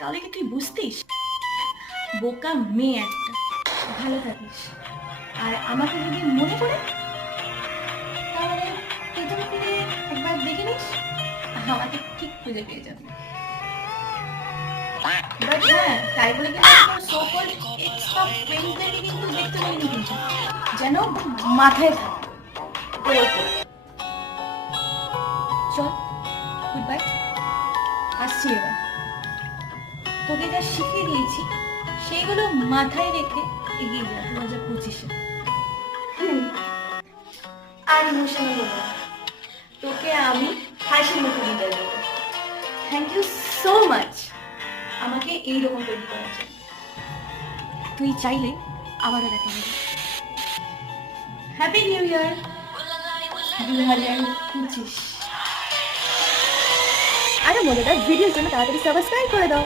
তাহলে কি তুই বুঝতিস? বোকা মেয়ে একটা। ভালো থাকিস। আর আমাকে যদি মনে পড়ে তাহলে পেছনে ফিরে একবার দেখে নিস, আমাকে ঠিক খুঁজে পেয়ে যাবি। বাট হ্যাঁ, তাই বলে কিন্তু তোর সো কল্ড এক্স বা ফ্রেন্ডসদেরকে কিন্তু দেখতে পারিনি কিন্তু, যেন মাথায় থাকে ওর ওপর। চল, গুড বাই, আসছি এবার। তোকে যা শিখিয়ে দিয়েছি সেইগুলো মাথায় রেখে এগিয়ে যা 2025-এ। আর ইমোশনাল হবো না, তোকে আমি হাসি মুখে বিদায় দেবো। থ্যাংক ইউ সো মাচ আমাকে এইরকম তৈরি করার জন্য। তুই চাইলে আবারও দেখা হবে। Happy new year 2025। আরো মজাদার ভিডিওর জন্য তাড়াতাড়ি সাবস্ক্রাইব করে দাও।